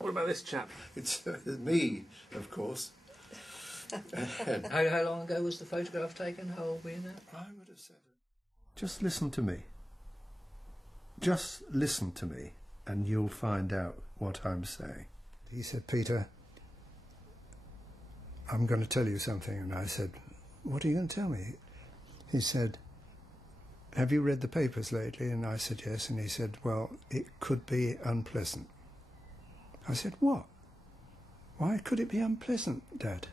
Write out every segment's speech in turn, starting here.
What about this chap? It's me, of course. How long ago was the photograph taken? How old were you now? I would have said it. Just listen to me. Just listen to me and you'll find out what I'm saying. He said, Peter, I'm going to tell you something. And I said, what are you going to tell me? He said, have you read the papers lately? And I said, yes. And he said, well, it could be unpleasant. I said, what? Why could it be unpleasant, Dad?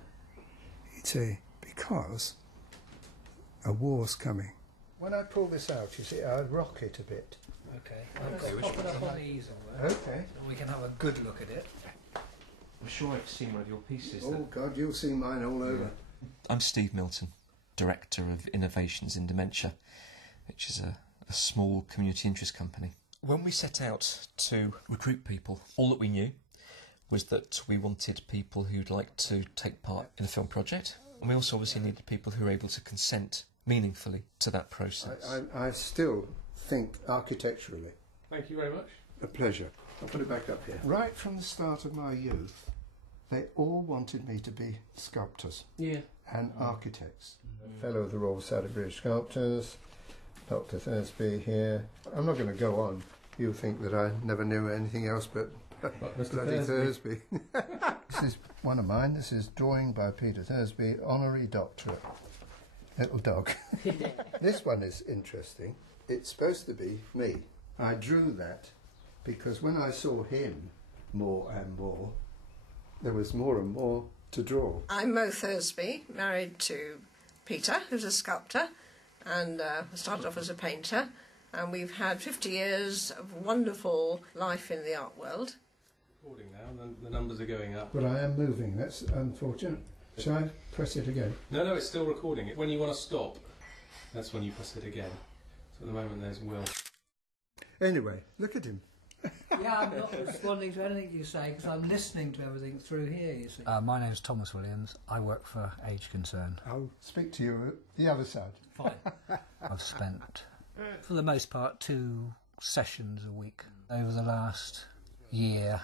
He'd say, because a war's coming. When I pull this out, you see, I rock it a bit. Okay, I'll pop it up on the easel there. Okay. So we can have a good look at it. I'm sure I've seen one of your pieces. Oh, God, you'll see mine all over. I'm Steve Milton, Director of Innovations in Dementia, which is a small community interest company. When we set out to recruit people, all that we knew was that we wanted people who'd like to take part in a film project, and we also obviously needed people who were able to consent meaningfully to that process. I still think architecturally. Thank you very much. A pleasure. I'll put it back up here. Right from the start of my youth, they all wanted me to be sculptors and architects. Fellow of the Royal Society of British Sculptors, Dr. Thursby here. I'm not going to go on. You'll think that I never knew anything else but bloody Thursby. This is one of mine. This is drawing by Peter Thursby, honorary doctorate. Little dog. This one is interesting. It's supposed to be me. I drew that because when I saw him more and more, there was more and more to draw. I'm Mo Thursby, married to Peter, who's a sculptor, and started off as a painter. And we've had 50 years of wonderful life in the art world. Recording now, and the numbers are going up. But I am moving. That's unfortunate. Shall I press it again? No, it's still recording. When you want to stop, that's when you press it again. So at the moment there's Will. Anyway, look at him. Yeah, I'm not responding to anything you say because I'm listening to everything through here, you see. My name's Thomas Williams. I work for Age Concern. I'll speak to you at the other side. Fine. I've spent, for the most part, 2 sessions a week over the last year.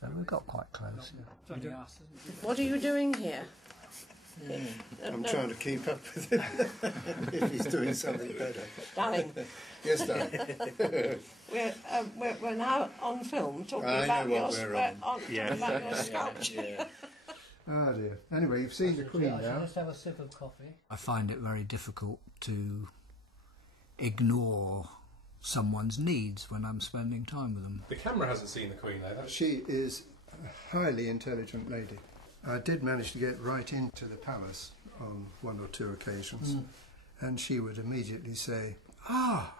So we've got quite close. What are you doing here? I'm trying to keep up with him if he's doing something better. Darling. Yes, darling. We're now on film talking about your sculpture. Oh dear. Anyway, you've seen the Queen now. Let's have a sip of coffee. I find it very difficult to ignore someone's needs when I'm spending time with them. The camera hasn't seen the Queen though. She is a highly intelligent lady. I did manage to get right into the palace on 1 or 2 occasions, and she would immediately say, "Ah,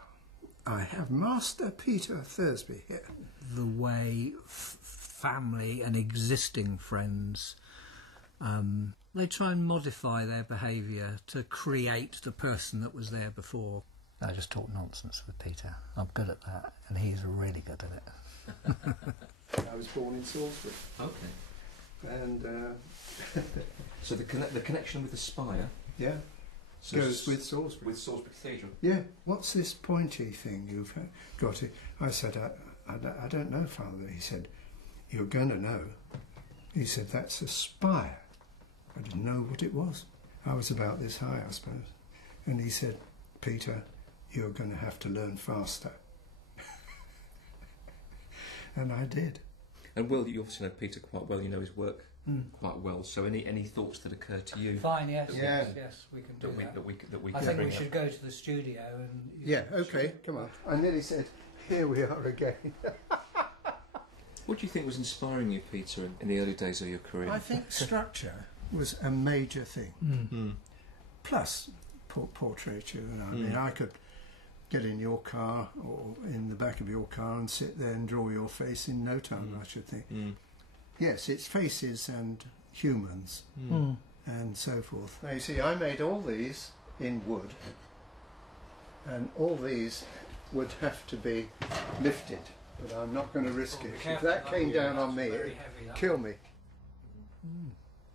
I have Master Peter Thursby here." The way family and existing friends, they try and modify their behaviour to create the person that was there before. I just talk nonsense with Peter. I'm good at that, and he's really good at it. I was born in Salisbury. Okay. And So the connection with the spire goes with Salisbury. With Salisbury Cathedral. Yeah. What's this pointy thing you've got? It. I said, I don't know, Father. He said, you're going to know. He said, that's a spire. I didn't know what it was. I was about this high, I suppose. And he said, Peter, you're going to have to learn faster. And I did. And Will, you obviously know Peter quite well. You know his work quite well. So any thoughts that occur to you? Fine, yes, yes, we can do that. I think we should go to the studio and... Yeah, okay, come on. I nearly said, here we are again. What do you think was inspiring you, Peter, in the early days of your career? I think structure was a major thing. Plus portraiture. I mean, I could get in your car or in the back of your car and sit there and draw your face in no time, I should think. Yes, it's faces and humans and so forth. Now you see, I made all these in wood, and all these would have to be lifted, but I'm not going to risk it. If that came down on me, it'd kill me.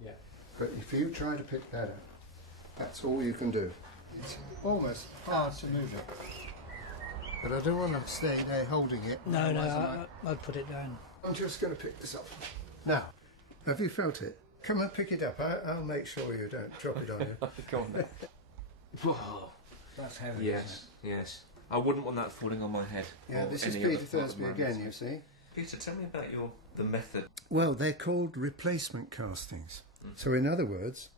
Yeah. But if you try to pick that up, that's all you can do. It's almost hard to move it. But I don't want to stay there holding it. No, I'd put it down. I'm just going to pick this up. Now, have you felt it? Come and pick it up. I'll make sure you don't drop it on you. Go on then. Whoa. That's heavy. Yes, yes. I wouldn't want that falling on my head. Yeah, this is Peter Thursby again, you see. Peter, tell me about the method. Well, they're called replacement castings. So in other words,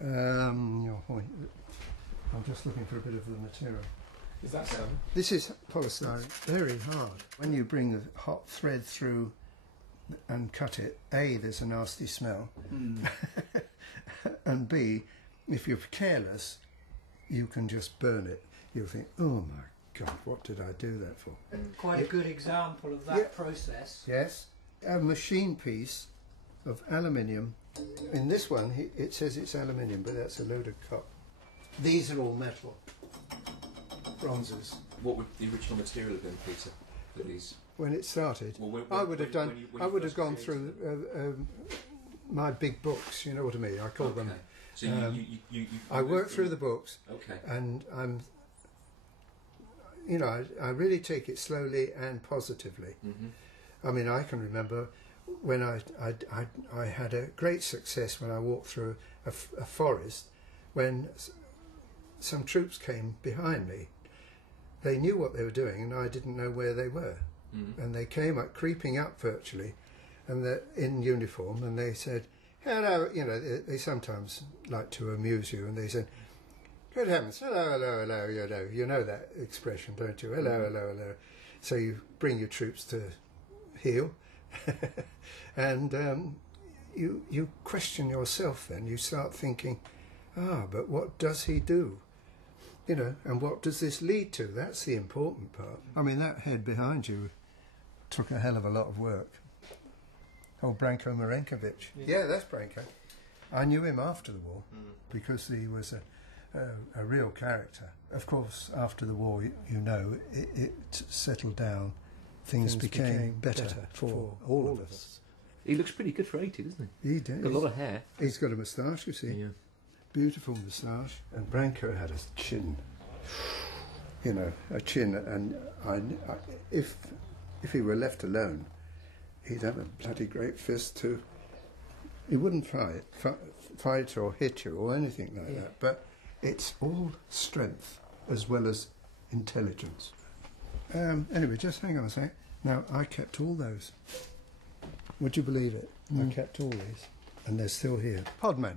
I'm just looking for a bit of the material. Is that so? This is polystyrene, very hard. When you bring the hot thread through and cut it, A, there's a nasty smell, and B, if you're careless, you can just burn it. You'll think, oh my God, what did I do that for? Quite a good example of that process. Yes, a machine piece of aluminium. In this one, it says it's aluminium, but that's a load of copper. These are all metal, bronzes. What would the original material have been, Peter, for these? When it started, Well, I would have done. I would have gone through my big books. You know what I mean? I call them. So I work through the books. Okay. And I'm. You know, I really take it slowly and positively. I mean, I can remember when I had a great success when I walked through a forest when some troops came behind me. They knew what they were doing and I didn't know where they were. And they came up, creeping up virtually, and they're in uniform, and they said, hello, you know, they sometimes like to amuse you, and they said, good heavens, hello, hello, hello, you know that expression, don't you? Hello, hello, hello. So you bring your troops to heel, and you question yourself then. You start thinking, but what does he do? You know, and what does this lead to? That's the important part. I mean, that head behind you took a hell of a lot of work. Oh, Branko Marenkovic. Yeah, that's Branko. I knew him after the war because he was a real character. Of course, after the war, you know, it settled down. Things became better for all of us. He looks pretty good for 80, doesn't he? He did. Got a lot of hair. He's got a moustache, you see. Yeah. Beautiful moustache. And Branko had a chin. You know, a chin. And if he were left alone, he'd have a bloody great fist too. He wouldn't fight or hit you or anything like that. But it's all strength as well as intelligence. Anyway, just hang on a sec. Now, I kept all those. Would you believe it? I kept all these. And they're still here. Podmen.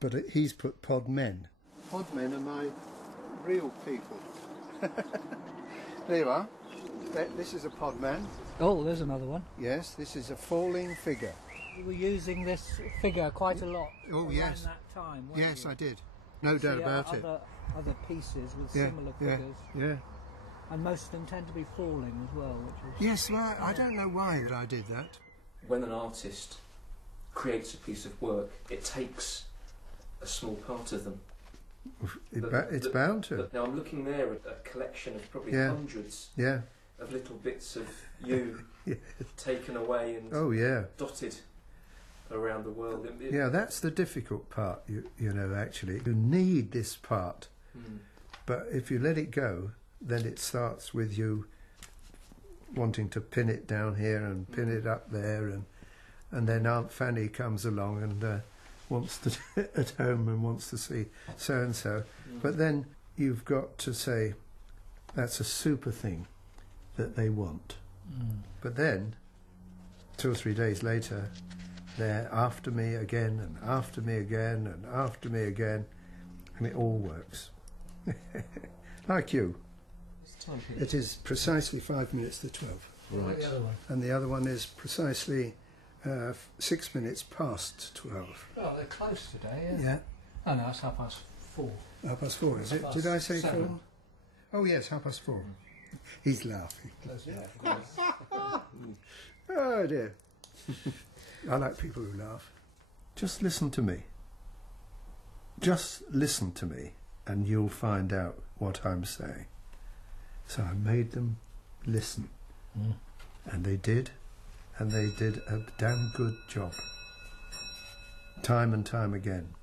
But he's put podmen. Podmen are my real people. There you are. This is a podman. Oh, there's another one. Yes, this is a falling figure. You were using this figure quite a lot around yes. that time, weren't Yes, you? I did. No doubt about it. Other pieces with similar figures. Yeah. And most of them tend to be falling as well, which is... Yes, well, I don't know why that I did that. When an artist creates a piece of work, it takes a small part of them. It's bound to. Now I'm looking there at a collection of probably hundreds of little bits of you taken away and dotted around the world. Yeah, that's the difficult part, you know, actually. You need this part, but if you let it go, then it starts with you wanting to pin it down here and pin it up there, and then Aunt Fanny comes along and wants to at home and wants to see so and so. But then you've got to say that's a super thing that they want. But then 2 or 3 days later, they're after me again and after me again and after me again, and it all works. Like you. It is precisely 5 minutes to 12. Right. The other one. And the other one is precisely 6 minutes past 12. Oh, they're close today, Yeah. Oh no, it's 4:30. 4:30, is it? Did I say 4? Oh yes, 4:30. He's laughing. Close enough. Oh dear. I like people who laugh. Just listen to me. Just listen to me and you'll find out what I'm saying. So I made them listen. And they did. And they did a damn good job. Time and time again.